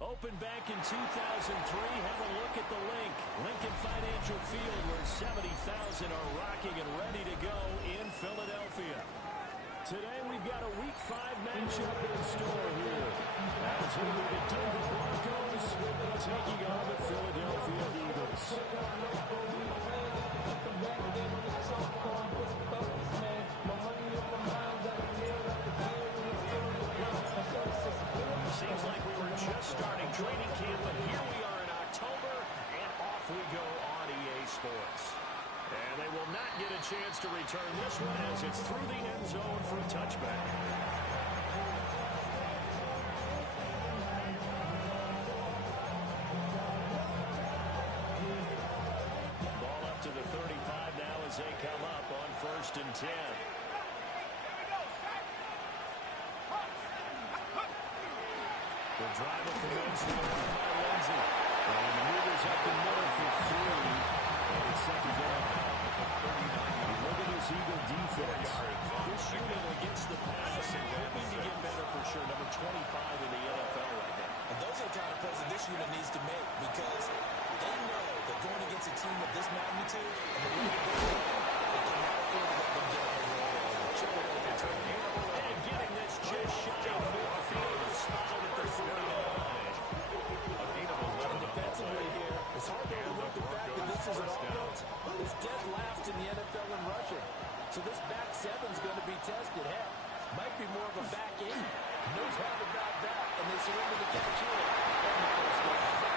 Opened back in 2003, have a look at the link. Lincoln Financial Field, where 70,000 are rocking and ready to go in Philadelphia. Today we've got a Week 5 matchup in store here. As we move the Denver Broncos taking on the Philadelphia Eagles. Seems like we were just starting training camp, but here we are in October, and off we go on EA Sports. And they will not get a chance to return this one as it's through the end zone for a touchback. Ball up to the 35 now as they come up on 1st and 10. The drive will commence with a run by Lindsay. And the movers up the middle for 3. And it's 2nd down. Look at this Eagle defense. This unit against the pass and hoping to get better for sure. Number 25 in the NFL right now. And those are the kind of plays that this unit needs to make because they know that going against a team of this magnitude and the way that they're playing, they cannot afford to let them get on the roll. And getting this just shy of midfield and spotted at the 49. And defensively here, it's hard to overlook the fact that this is an offense that's dead last in the NFL in rushing. So this back seven's going to be tested. Heck, might be more of a back eight. No doubt about that. And they surrender the catch here. And the first down.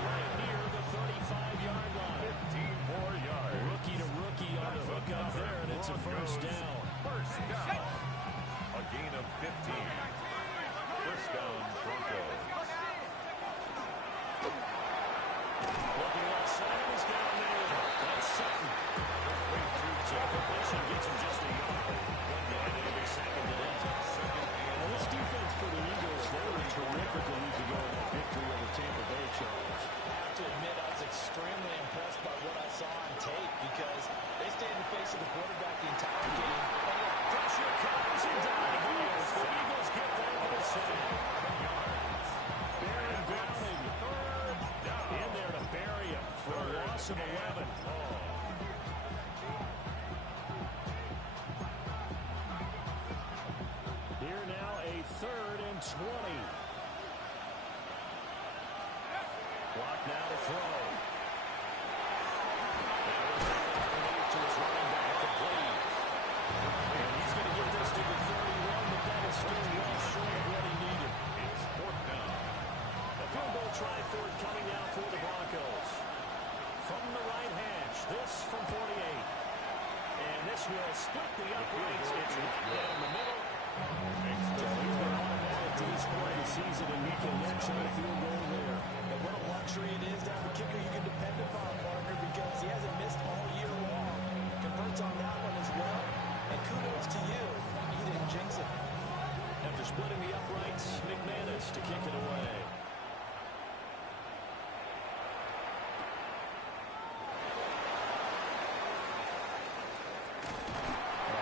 Right near the 35-yard line. 15 more yards. Rookie to rookie on the hook up there, and it's a first down. First down. A gain of 15. First down, Broncos. Looking left side, he's down there. That's Sutton. Great through completion, gets him just a yard. And it'll be 2nd and 8. Well, this defense for the Eagles, they were terrific a week ago in that victory over Tampa Bay, Charles. I have to admit, I was extremely impressed by what I saw on tape because they stayed in the face of the quarterback the entire game. And pressure comes and down it goes. The Eagles get there for the sack. Barry Browning in there to bury him for a loss of 11. Here now a 3rd and 20. Block now to throw. To his running back, complete. And he's going to get this to the 31, but that is still well short of what he needed. It's 4th down. A field goal try forthcoming now for the Broncos. From the right hash, this from 48. And this will split the uprights. It's right down the middle. So he's been automatic to this point of the season, and he can match on a field goal there. And what a luxury it is to have a kicker you can depend upon, partner, because he hasn't missed all year long. Converts on that one as well. And kudos to you. You didn't jinx it. After splitting the uprights, McManus to kick it away.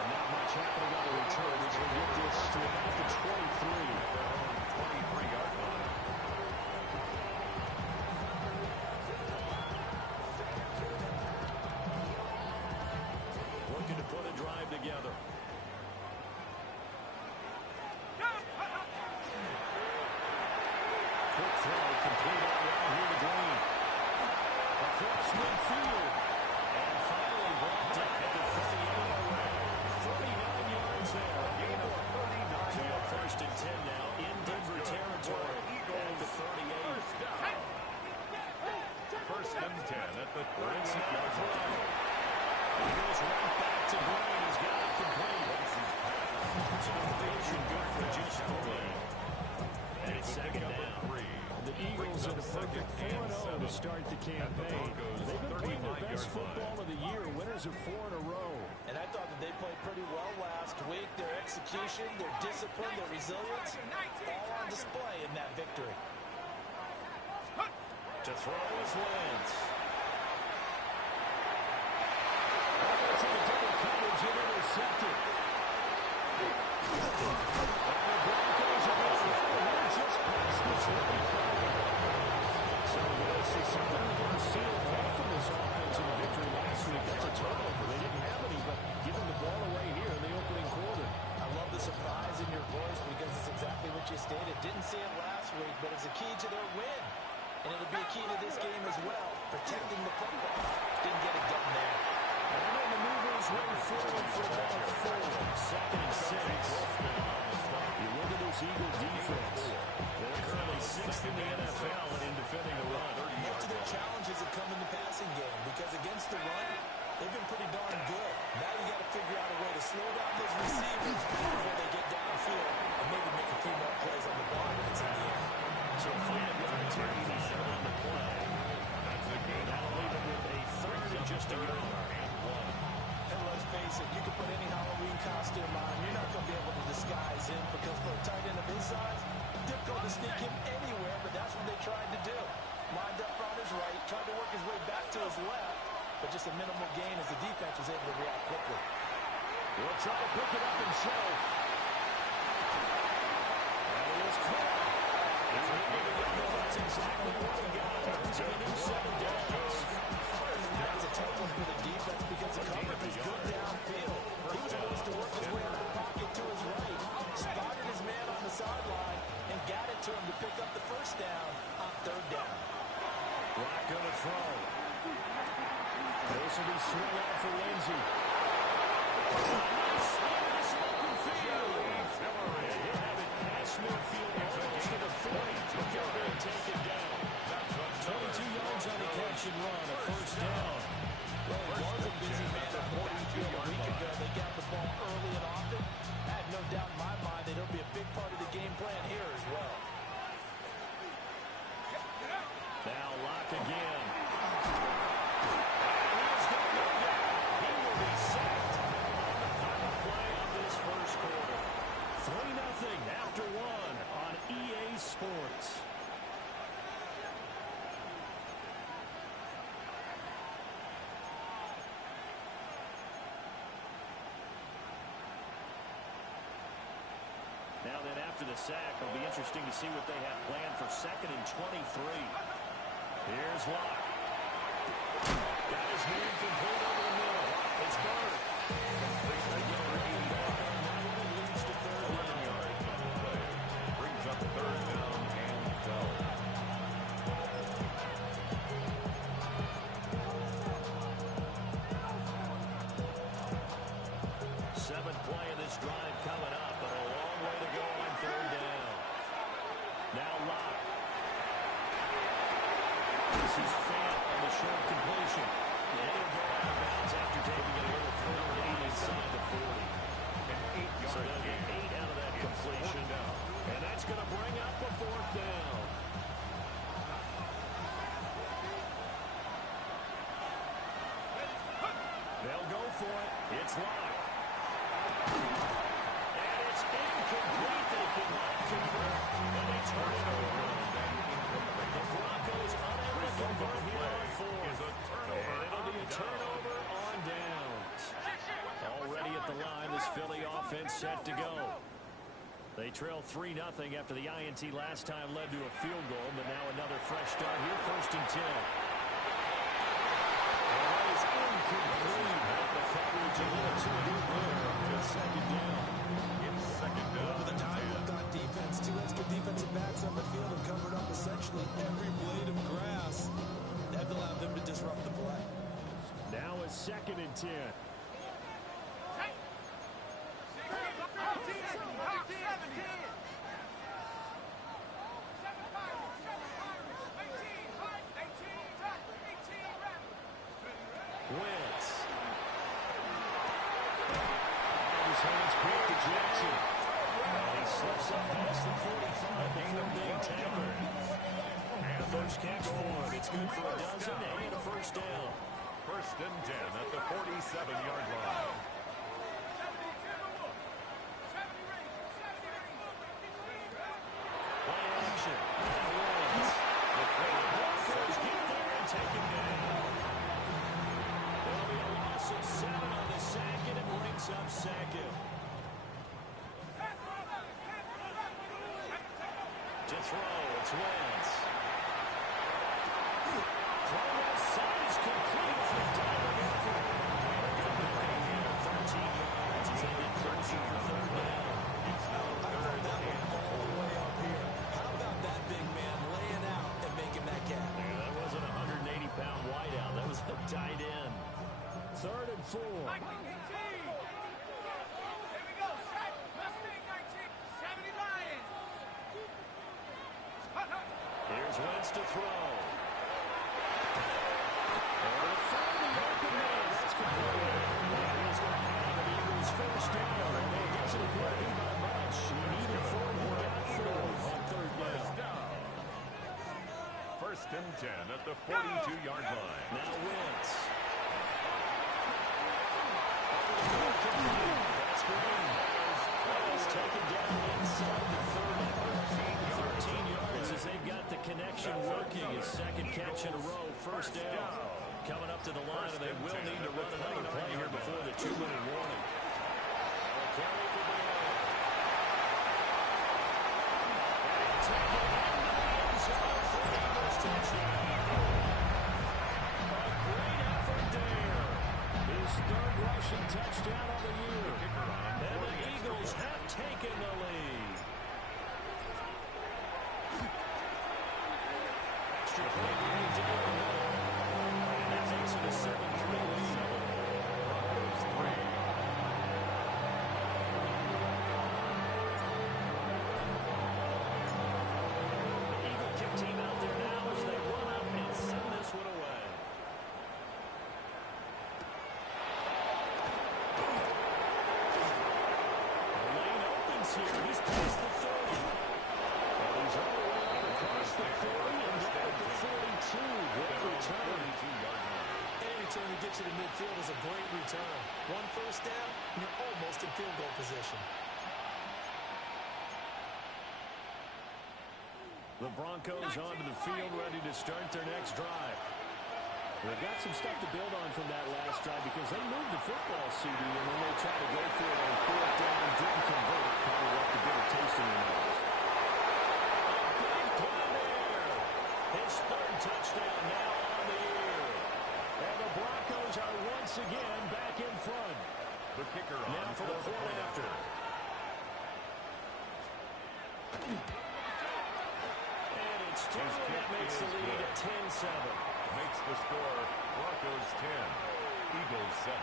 Not much happening on the return. He's going to get this to about the 23. 23-yard line. Looking to put a drive together. Quick throw, complete out right here to Green. Across midfield. And finally brought down at the 39 yards there. Gain of 39. To a 1st and 10 now in Denver territory at the 38. First down. 1st and 10 at the 38-yard line. He goes right back to Green. He's got it complete. So completion good for just 3. And it's 2nd down. The Eagles are the perfect 4-0 to start the campaign. They've been playing their best football of the year, winners of 4 in a row. And I played pretty well last week. Their execution, their discipline, their resilience, all on display in that victory. To throw is Wentz. To the double coverage and intercepted. And the Broncos are going just past the 25. So this is something they're going to seal off from this offensive victory last week. That's a turnover. They didn't have any, but giving the ball away here in the opening quarter. I love the surprise in your voice because it's exactly what you stated. Didn't see it last week, but it's a key to their win. And it'll be a key to this game as well, protecting the football. Didn't get it done there. And then the movers way forward for about 4. Second and 6. You look at this Eagle defense. They're currently 6th in the NFL in defending the run. Most of their challenges have come in the passing game because against the run, they've been pretty darn good. Now you got to figure out a way to slow down those receivers before they get downfield and maybe make a few more plays on the ball when it's in the air. So 5 yards here, 87 on the play. That'll leave it with a 3rd and just a yard. And let's face it, you can put any Halloween costume on. You're not going to be able to disguise him because for a tight end of his size, difficult to sneak him anywhere, but that's what they tried to do. Lined up on his right, tried to work his way back to his left, but just a minimal gain as the defense was able to react quickly. He'll try to pick it up himself. And it is caught. That's exactly what he got. Turns into 7 downs. That's a tough one for the defense because the coverage is good downfield. He was forced to work his way out of the pocket to his right, spotted his man on the sideline, and got it to him to pick up the first down on 3rd down. Rock gonna throw. This will be swung out for Lindsey. Nice open field. And he'll have it past midfield almost to the 40 before being taken down. 22 yards on the catch and run, a first down. Well, it was a busy man at Field a week ago. They got the ball early and often. I had no doubt in my mind that it'll be a big part of the game plan here as well. Now Lock again. And he's going to go down. He will be sacked on the final play of this first quarter. 3-0 after 1 on EA Sports. Now then, after the sack, it'll be interesting to see what they have planned for 2nd and 23. Here's Locke. Got his man complete over the middle. It's Bird. Leads to 3rd down. Brings up 3rd down and 12. 7th play of this drive coming up, but a long way to go on 3rd down. Now Locke. This is Fant on the short completion. And he'll go out of bounds after taking it a little further inside the 40. So they'll get 8 out of that completion. And that's going to bring up a 4th down. They'll go for it. It's Locke. And it's incomplete. They cannot convert. And they turn it over. The Broncos unable to convert here on 4th. And it'll be a turnover on downs. Already at the line, this Philly offense set to go. They trail 3-0 after the INT last time led to a field goal, but now another fresh start here, 1st and 10. And that is incomplete. The coverage a little too good there for 2nd down. It's 2nd down. Over the time looked on defense. 2 extra defensive backs on the field and covered up essentially every blade of grass. That allowed them to disrupt the play. Now a 2nd and 10. Wentz. And his hands quick to Jackson. And he slips up past the 45 before being tackled. And the first catch for him. It's good for a dozen and a first down. 1st and 10 at the 47-yard line. throw. It's Wentz. Throw left side is complete for diving effort. Good pickup here, 13 yards as they get closer for third down. It's now third that one all the way up here. How about that big man laying out and making that catch? Yeah, that wasn't a 180-pound wideout. That was a tight end. 3rd and 4. Here's Wentz to throw. Over the front of the open man. That's complete. He's going to have an Eagles first down. And it doesn't appear to be by much. He needed 4. He got 4 on third down. First and 10 at the 42-yard line. Now Wentz. That's Green. He's taken down inside the 13 yards as they've got the connection working. His second catch in a row, first down. Coming up to the line, and they will need to run another play here before the 2-minute warning. Carry for the third rushing touchdown of the year. And the Eagles have taken the lead. Extra point here to go. And that makes it a 7-3 lead. The Eagle kick team out there now as they run up and send this one away. Here. He's past the 30. Well, he's all the way up across the 40 and down at the 42. Great return. Any return to get you to midfield is a great return. One first down, and you're almost in field goal position. The Broncos onto the field, ready to start their next drive. They've got some stuff to build on from that last drive because they moved the football, CD, and then they tried to go for it on 4th down, didn't convert it. Probably left a bitter taste in their mouths. A big play there. His 3rd touchdown now on the year. And the Broncos are once again back in front. The kicker on now for the point after. And it's through, and that makes the lead at 10-7. Makes the score Broncos 10, Eagles 7.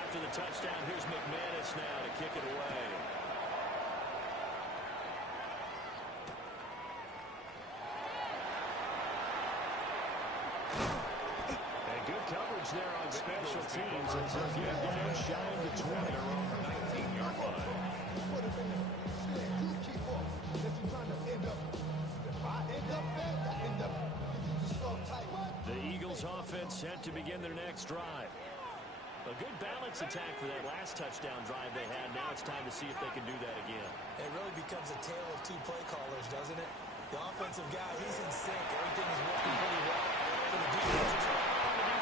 After the touchdown, here's McManus now to kick it away. And good coverage there on special teams as they get down shy of the 20. 19-yard line. The Eagles offense set to begin their next drive. A good balance attack for that last touchdown drive they had. Now it's time to see if they can do that again. It really becomes a tale of two play callers, doesn't it? The offensive guy, he's in sync. Everything is working pretty well. For the defensive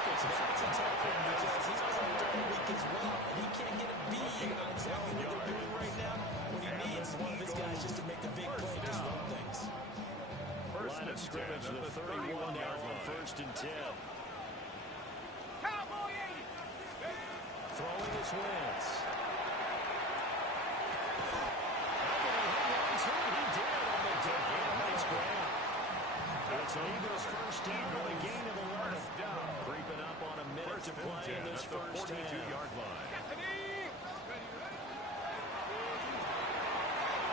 that's a tough one because he's playing during the week as well. And he can't get a bead on exactly what they're doing right now. What he needs is one of his guys just to make a big play and disrupt things. Line of scrimmage, the 31 now on 1st and 10. Throwing his Wentz. He did on the down. Nice grab. It's Eagles first down on a gain of 11. Creeping up on a minute to play in this first half. 42-yard line.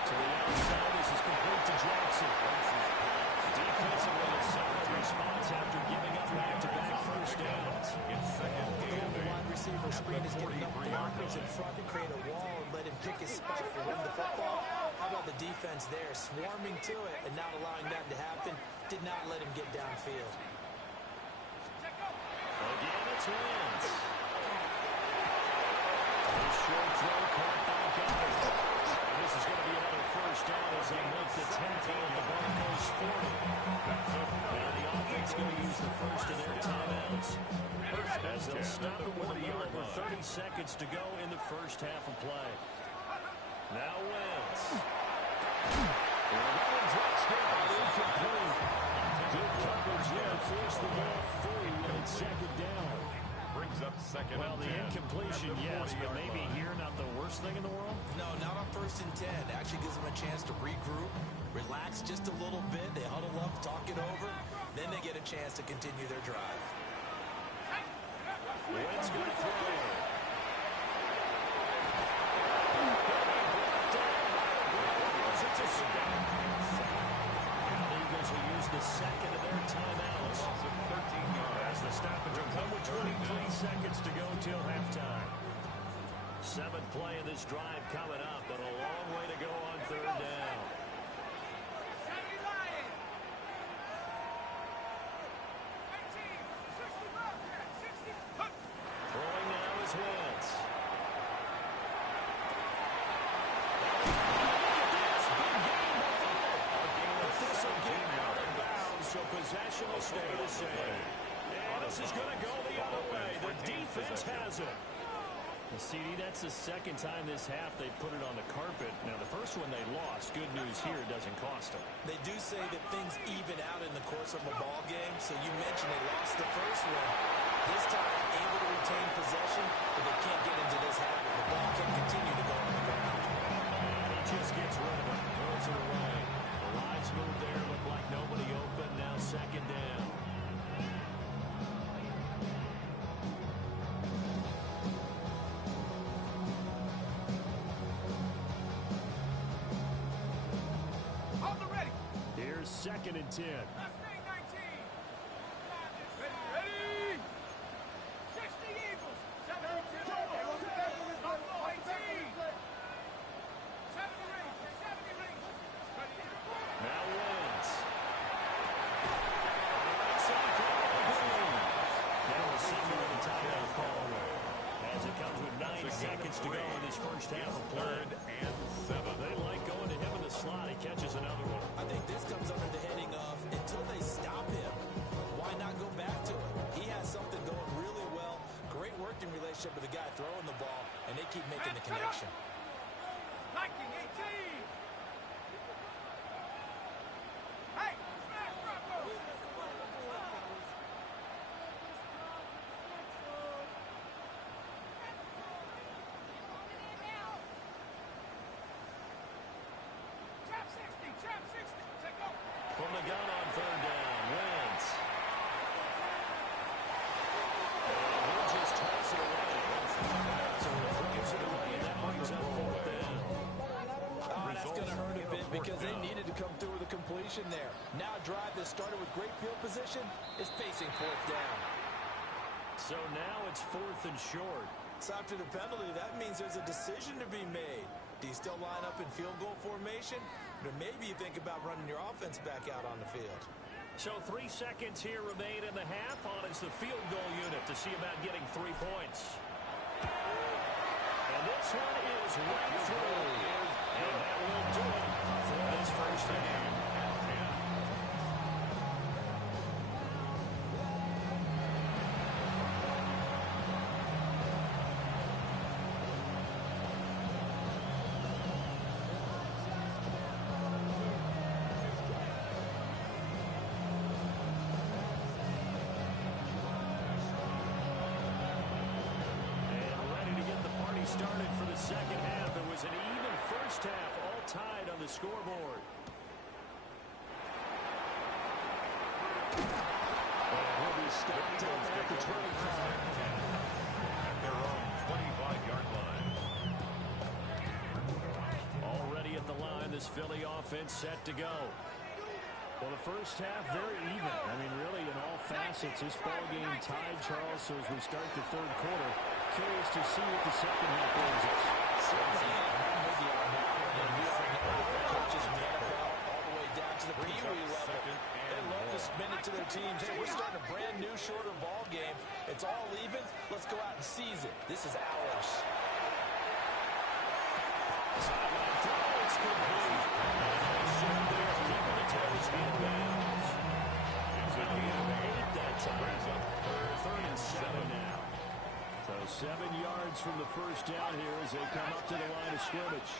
To the outside, this is complete to Jackson. Defensively, a solid response after giving up back-to-back first downs. The wide receiver screen is getting up blockers in front to create a wall and let him pick his spot to run the football. How about the defense there, swarming to it and not allowing that to happen? Did not let him get downfield. Again, it's Wentz. A short throw caught by Goddard. And this is going to be another first down as they make the tackle at the Broncos 40. Now the offense going to use the first of their timeouts. As they'll stop it with a little over 30 seconds to go in the first half of play. Now Wentz. That one drops down, incomplete. Good coverage there. Force the ball free with it second down. Brings up second Well, and the 10 incompletion, at the yes, but 40-yard maybe line. here not the worst thing in the world? No, not on 1st and 10. Actually gives them a chance to regroup, relax just a little bit. They huddle up, talk it over. Then they get a chance to continue their drive. Wentz going to throw. It's a stop. The Eagles will use the second of their timeouts. Loss of 13 yards. As the stoppage will come with 23 seconds to go till halftime. 7th play of this drive coming up, but a long way to go on 3rd down. Throwing now is Wentz. This will get out of bounds, so possession will stay the same. And this is going to go the other way. The defense has it. CD, that's the second time this half they put it on the carpet. Now, the first one they lost. Good news here, it doesn't cost them. They do say that things even out in the course of a ball game. So you mentioned they lost the first one. This time, able to retain possession, but they can't get into this habit. The ball can continue to go on the ground. And he just gets rid of it, throws it away. The lines move there, look like nobody open. Now 2nd down. Here's 2nd and 10. Ready? 60 Eagles. 72. 70 rings. Now Wentz. Now we'll see you in the timeout call. As it comes with 9 seconds to go in this first half of play. 3rd and 7. They like going to him in the slot. He catches another one. I think this comes under the heading of until they stop him, why not go back to it? He has something going really well. Great working relationship with the guy throwing the ball, and they keep making the connection. Liking 18. Hey, smash Bravo. Trap 60. Take over. From the gun on 3rd down, Wentz. And he'll just toss it away. So he throws it away, and that brings up 4th down. Oh, that's going to hurt a bit because they needed to come through with a completion there. Now a drive that started with great field position is facing 4th down. So now it's 4th and short. So after the penalty, that means there's a decision to be made. Do you still line up in field goal formation? Or maybe you think about running your offense back out on the field. So 3 seconds here remain in the half. On is the field goal unit to see about getting 3 points. And this one is right through. And that will do it for this first half. Started for the second half. It was an even first half, all tied on the scoreboard. And he'll be stopped at the 25. At their own 25-yard line. Already at the line, this Philly offense set to go. Well, the first half, very even. I mean, really, in all facets, this ball game tied, Charles. So as we start the 3rd quarter, curious to see what the second half brings us. Certainly, I'm with you on that one. And we all know coaches from the NFL all the way down to the Pee Wee level. They love to spin it to their teams. Hey, we're starting a brand new, shorter ball game. It's all even. Let's go out and seize it. This is ours. Sideline throw, it's complete. They're keeping the toes in bounds. It's a gain of 8 that time. 3rd and 7 now. So 7 yards from the first down here as they come up to the line of scrimmage.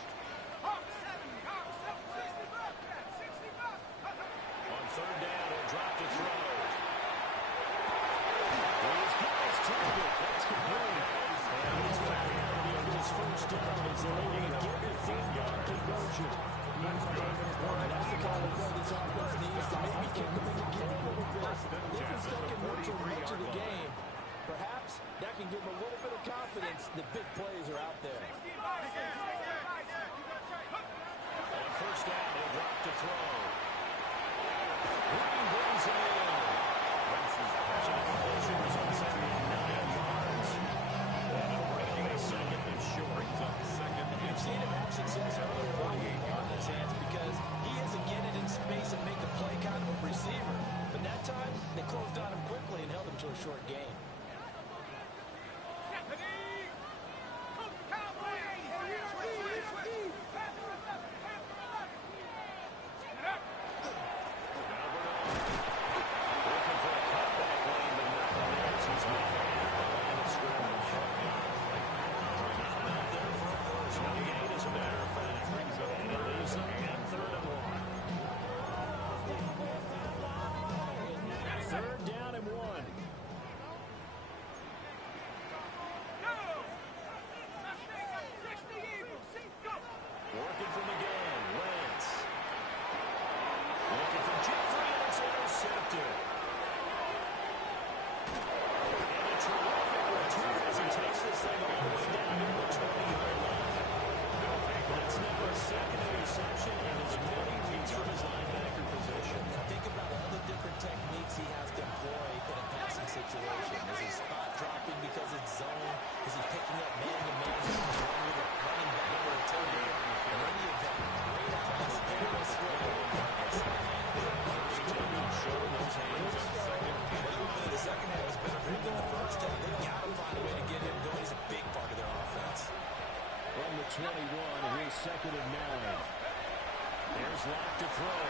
able to get the third down conversion. That's the kind of play this offense needs to maybe kick them in the gear a little bit. They've been stuck in neutral much of the game. Perhaps that can give them a little bit of confidence that big plays are out there. And first down, they drop to throw. Green brings it in. John Wilson was on second and 9 yards. And it'll bring him a second and short. You've seen him have success earlier on his hands because he isn't getting in space and make a play kind of a receiver. But that time, they closed on him quickly and held him to a short game. Third down and 1. Working from again, Wentz. Looking for Jeffrey, and it's intercepted. And a terrific return as he takes this thing all the way down to the 20-yard line. That's now a second interception and as many weeks from his linebacker position. Think about all the different techniques he has to employ in a passing situation. Is he spot dropping because it's zone? Is he picking up man-to-man with a running back or a tailback? In any event, great eyes, fearless throw. The second half was better for him than the first half. They've got to find a way to get him going. He's a big part of their offense. From the 21, here's second and 9. There's Locke to throw.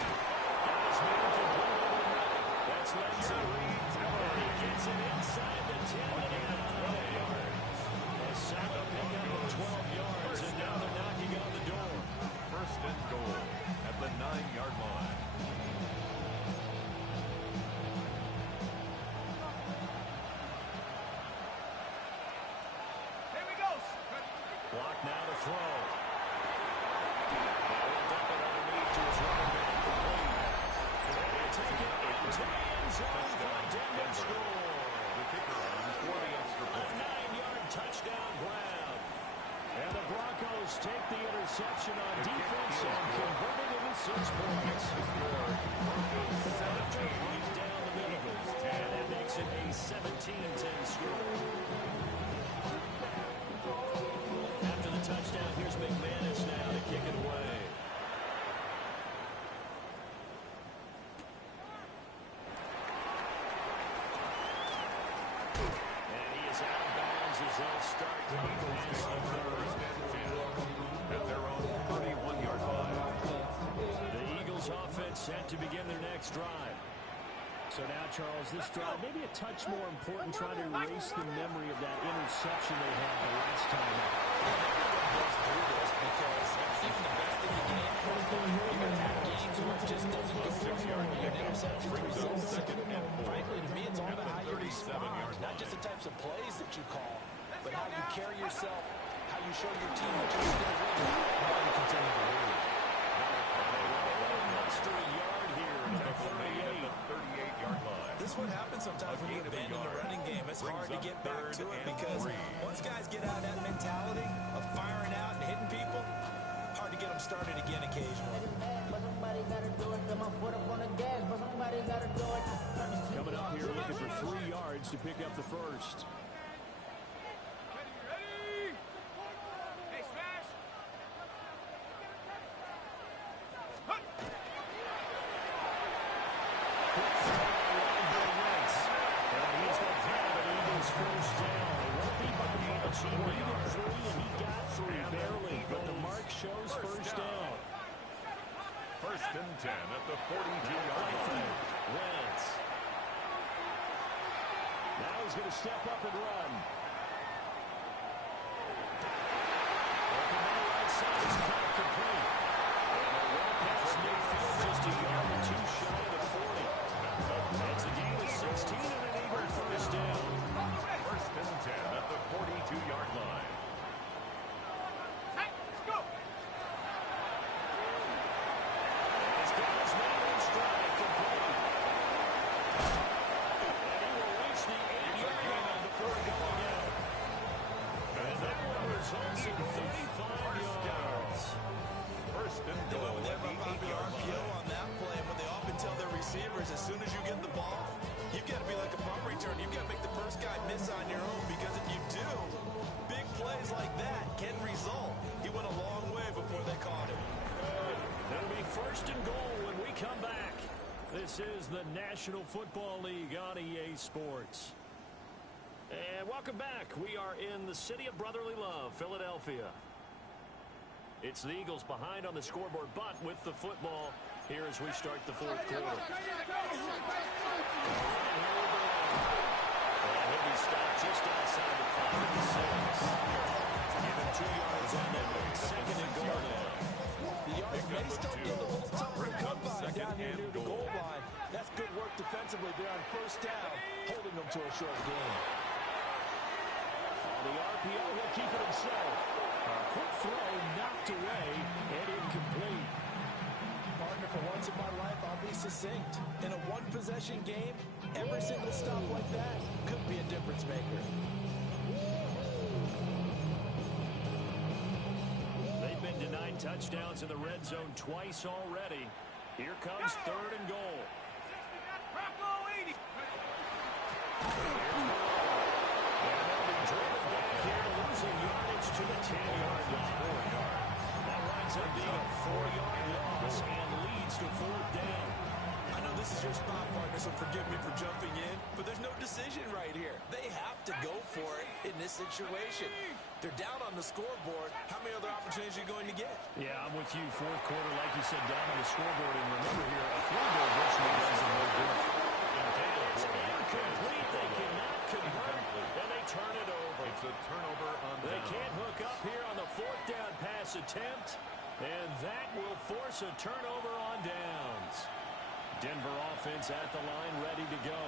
Got his man complete over the middle. That's Lindsey. And he gets it inside the 10 and out of 12 yards. A solid pickup of 12 yards, and now they're knocking on the door. First and goal at the 9-yard line. Here we go. Block now to throw. Now he'll dump it underneath to his running back complete. Ready to take it into the end zone for a Denver score. The kicker on for the extra A point. 9-yard touchdown grab. And the Broncos take the interception on defense and convert it into 6 points. After right down the middle. And that makes it a 17-10 score. After the touchdown, here's McManus now to kick it away. And he is out of bounds as they'll start to move past the third. At their own 31-yard line. The Eagles offense set to begin their next drive. So now, Charles, this drive maybe a touch more important, trying to erase the memory of that interception they had the last time out. Because even the best in the game, you're going to have games where it just doesn't go wrong. An interception results. Frankly, to me, it's all about how you respond. Not just the types of plays that you call, but how you carry yourself, how you show your team that you're still winning, and how you continue to lead. Extra yard here at the 38-yard line. This is what happens sometimes when you abandon the running game. It's hard to get back to it because once guys get out of that mentality of firing out and hitting people, hard to get them started again occasionally. Coming up here looking for 3 yards to pick up the first. Ready? Hey, smash. Hup. Quick throw on Bill Wentz. And he's going to have an Eagles first down. It won't be by much. He needed 3 and he got 3 barely. But the mark shows first down. First and 10 at the 42-yard line. Wentz. Now he's going to step up and run. Open man right side is caught complete. And a run past midfield just a yard or 2 shy of the 40. That's a gain of 16 and an Eagle first down. First and 10 at the 42-yard line. the National Football League on EA Sports. And welcome back. We are in the city of brotherly love, Philadelphia. It's the Eagles behind on the scoreboard, but with the football here as we start the fourth quarter. And he'll be stopped just outside the 5 of the 6. Give him 2 yards on that one. Second and goal now. The yards may start getting a little tougher to come by down here near the goal line. That's good work defensively there on first down, holding them to a short gain. On the RPO, he'll keep it himself. A quick throw knocked away and incomplete. Partner, for once in my life, I'll be succinct. In a one-possession game, every single stop like that could be a difference maker. They've been denied touchdowns in the red zone twice already. Here comes third and goal. Bronco 80. Driven back here, losing yardage to the 10-yard line. 4 yards. That winds up being a 4-yard loss and leads to fourth down. I know this is your spot, partner, so forgive me for jumping in, but there's no decision right here. They have to go for it in this situation. They're down on the scoreboard. How many other opportunities are you going to get? Yeah, I'm with you. Fourth quarter, like you said, down on the scoreboard. And remember here, a field goal virtually does them no good. It's incomplete. They cannot convert, and they turn it over. It's a turnover on They down. can't hook up here on the fourth down pass attempt, and that will force a turnover on downs. Denver offense at the line, ready to go.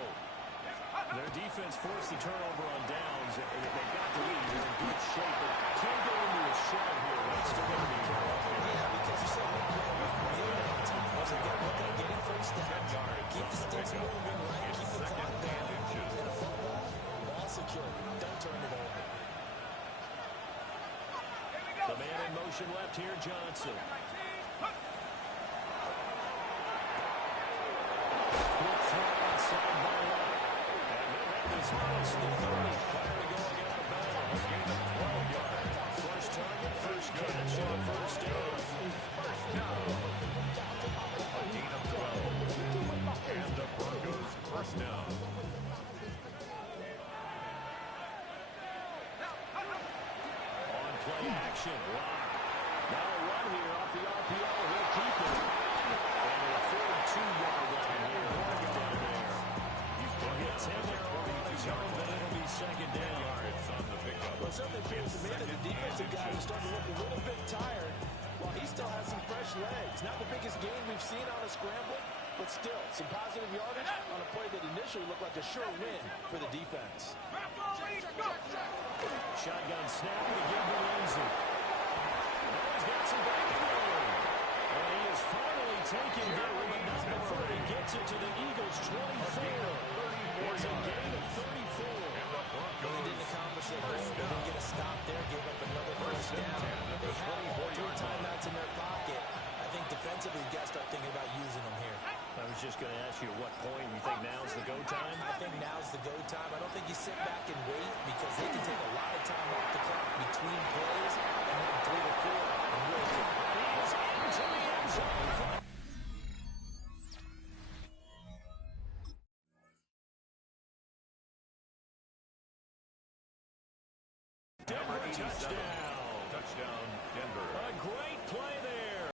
Their defense forced the turnover on downs. They got the lead. They're in good shape, but can't go into a shell here. That's still going to be careful. Yeah, because you said one play away from getting it on time. So again, look at getting first down. Keep the sticks moving, right? Keep the clock down. And a fumble, ball secure. Don't turn it over. The man in motion left here, Johnson. Quick throw outside by Locke. And they'll have this pass to the 30. Prior to going out of bounds. A gain of 12 yards. First target, first catch, and a first down. A gain of 12. And the Broncos first down. On play action, Locke. Now a run here off the RPO. He'll keep it. And a 42-yard line here. Down there. He'll get 10 there over on his own, but it'll be second down. It's on the pickup. Well, it certainly appears to me that the defensive guy is starting to look a little bit tired while he still has some fresh legs. Not the biggest gain we've seen on a scramble, but still some positive yardage on a play that initially looked like a sure win for the defense. Shotgun snap to give to Lindsay. Now he's got some breaking room. And he is finally taken down, but not before he gets it to the Eagles' 24. It's a gain of 34. They didn't accomplish their goal. They didn't get a stop there. Gave up another first down. They have all 3 timeouts in their pocket. I think defensively, you've got to start thinking about using them here. I was just going to ask you at what point you think now's the go time? I think now's the go time. I don't think you sit back and wait because they can take a lot of time off the clock between plays and then 3 to 4 and really get He's into the end zone. Denver touchdown. Touchdown